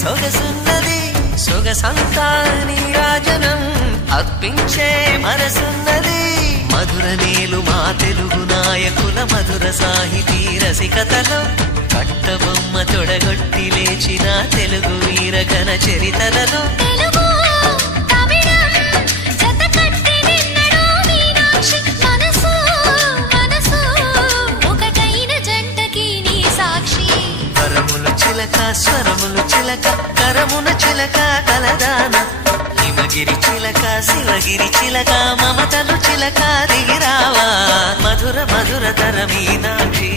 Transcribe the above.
సొగసున్నది సొగసంతా నీరాజనం అర్పించే మనసున్నది మధుర నేలు మా తెలుగు నాయకుల మధుర సాహితీ రసికతలో కట్టబొమ్మ తొడగొట్టి లేచిన తెలుగు వీర ఘన చరితలలో స్వరములు చిలక కరమున చిలక కలదాన హిమగిరి చిలక శివగిరి చిలక మమతలు చిలక దిగిరావా మధుర మధుర తర మీనాక్షి